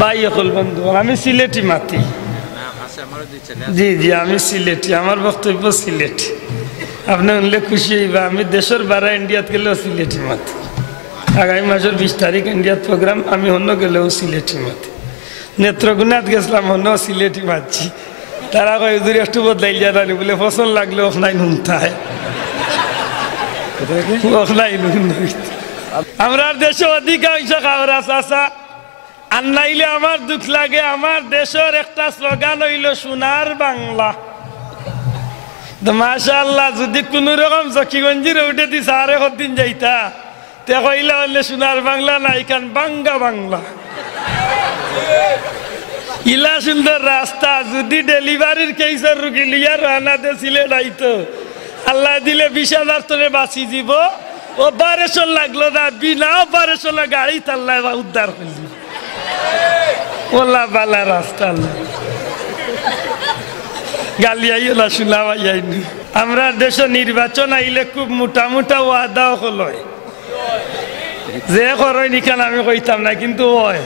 ভাই হল বন্ধু, আমি সিলেটি মাতি। জি জি, আমি সিলেটি, আমার বক্তব্য সিলেটি। আপনি শুনলে খুশি হইবা, আমি দেশের বারা ইন্ডিয়াত গেলেও সিলেটি মাতি। আগামী মাসের 20 তারিখ ইন্ডিয়াত প্রোগ্রাম, আমি অন্য গেলেও সিলেটি মাতি। নেত্রকোনাত গেছিলাম, অন্য সিলেটি মাতছি। তারা কয় হুজুর একটু বদলাই জানি বলে, পছন্দ লাগলে অফলাইন হুনতায়, অফলাইন আমরা দেশে অধিকাংশ খাওয়া চাষা। আর নাইলে আমার দুঃখ লাগে, আমার দেশের একটা স্লোগান হইল সোনার বাংলা। মাশাআল্লাহ, যদি কোন রকম জকিগঞ্জির উঠে দিস আরে কদিন যাইতা, তে কইলা হইলে সোনার বাংলা নাই কান বাঙ্গা বাংলা। ইলা সুন্দর রাস্তা, যদি ডেলিভারির কেসের রুগী লিয়া রানা দিলে নাইতো, আল্লাহ দিলে 20,000 তরে বাঁচি যাব। অপারেশন লাগলো না, বিনা অপারেশন গাড়ি তাল্লায় উদ্ধার করলি। ওলা বালা রাস্তা গালি আইলা শুনাওয়া যায়নি। আমরা দেশে নির্বাচন আইলে খুব মোটা মোটা ওয়াদা হল, যে করই নিখান আমি কইতাম না, কিন্তু ওই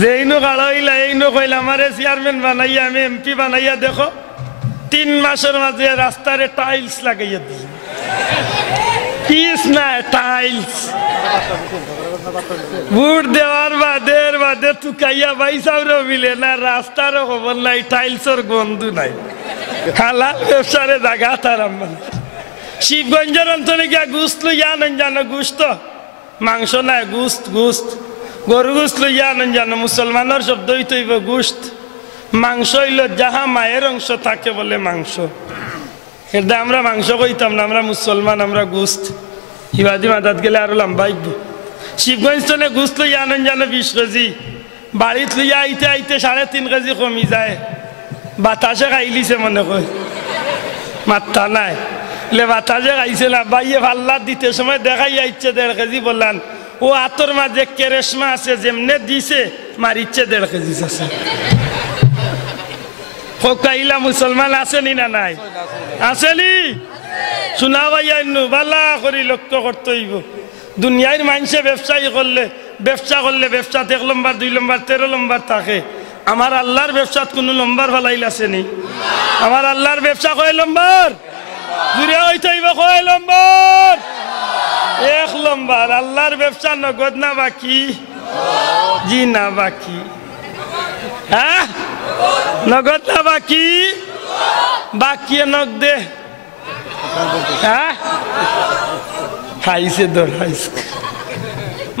যে এইনো গাড়া হইলা এইনো কইলা আমারে চেয়ারম্যান বানাইয়া, আমি এমপি বানাইয়া, দেখো 3 মাসের মাঝে রাস্তারে টাইলস লাগাইয়া দিই। পিস না, টাইলস। বুট দেওয়ার বাদে তুকাইয়া বাইসাও মিলে না, রাস্তারও খবর নাই, টাইলসের গন্ধ নাই। হালাল ব্যবসারে জায়গা তারাম। শিবগঞ্জের অঞ্চলে গিয়া গুস্ত লইয়া আনেন জানো, গুস্ত মাংস নাই, গুস্ত গুস্ত গরু গুস্ত লইয়া আনেন জানো। মুসলমানের শব্দ হইতেইব গুস্ত। মাংস হইল যাহা মায়ের অংশ থাকে বলে মাংস। এটা আমরা মাংস কইতাম না, আমরা মুসলমান, আমরা গুস্ত। ইবাদি মাদাত গেলে আরো লম্বাইব। শিবগঞ্জ তলে গুস্ত লইয়া আনেন জানো 20 কেজি। বাড়িত লইয়া আইতে আইতে 3.5 কেজি কমি যায়। বাতাসে খাইলিছে মনে কয়, মাত্রা নাই লে বাতাসে খাইছে না। বাইয়ে ভাল্লা দিতে সময় দেখাই আইছে 1.5 কেজি বললান। ও আতর মাঝে কেরেশমা আছে, যেমনে দিছে মারিচ্ছে 1.5 কেজি আছে। কাইলা মুসলমান আসেনি না নাই? আসেনি? শোনা ভাইয়া বালা করি লক্ষ্য করতে হইব। দুনিয়ার মানুষে ব্যবসায়ী করলে, ব্যবসা 1 নম্বর 2 নম্বর 13 নম্বর থাকে। আমার আল্লাহর ব্যবসাত কোনো নম্বর ভালাইল আসেনি? আমার আল্লাহর ব্যবসা কয় নম্বর? ঘুরে হইতে হইব কয় নম্বর? 1 নম্বর। আল্লাহর ব্যবসা নগদ না বাকি? জি না বাকি। হ্যাঁ, নগদ না বাকি? বাকি নগদে। হ্যাঁ, খাইছে দৌড়াইছে।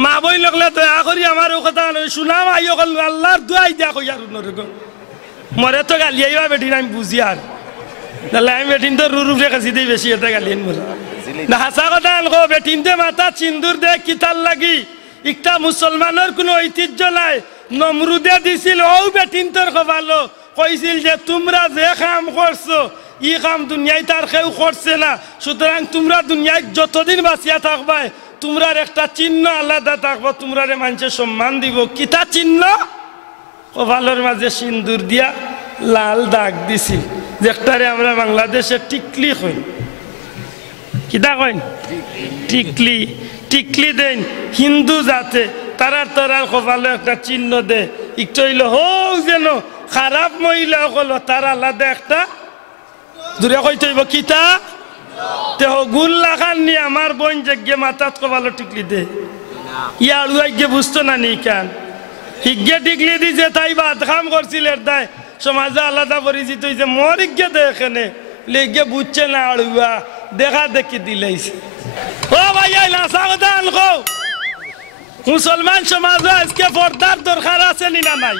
মা বই লাগলে দয়া করি আমার কথা শুনাম। আইও আল্লাহর দোয়াই দিয়া কই আর মরে তো গালি আইবা বেটিন, আমি বুঝি আর তাহলে আমি বেটিন তো রুরু রেখেছি দিই বেশি, এটা গালি না। হাসা কথা আনকো বেটিন দে মাথা সিন্দুর দে কিতাল লাগি। একটা মুসলমানের কোনো ঐতিহ্য নাই। নমরুদে দিছিল ও বেটিন তোর খবালো, কইছিল যে তোমরা যে কাম করছো ই কাম দুনিয়ায় তার কেউ করছে না, সুতরাং তোমরা দুনিয়ায় যতদিন বাঁচিয়া থাকবাই তোমরার একটা চিহ্ন আলাদা থাকবো, তোমরা মানুষের সম্মান দিব। কিতা চিহ্ন? কপালের মাঝে সিন্দুর দিয়া লাল দাগ দিছিল, যেটারে আমরা বাংলাদেশে টিকলি কই। কিতা কইন? টিকলি। টিকলি দেন হিন্দু জাতে, তারার কপালে একটা চিহ্ন দে। একটু হইল হোক যেন খারাপ মহিলা হলো, তার আলাদা একটা দূরে কইতে হইব। কিতা? তেহ গুল লাগান নি আমার বোন যে মাথাত কপালো টিকলি দে। ইয়ার উয়াইগে বুঝতো না নি কেন হিগে টিকলি দিছে, তাই বাদ কাম করছিল দায় সমাজে আলাদা পরিচিত হয়েছে। মোর ইগে দে এখানে লেগে বুঝছে না, আড়ুয়া দেখা দেখি দিলাইছে। ও ভাই নাসা কথা আনকো, মুসলমান সমাজে আজকে পর্দার দরকার আছে নি না নাই?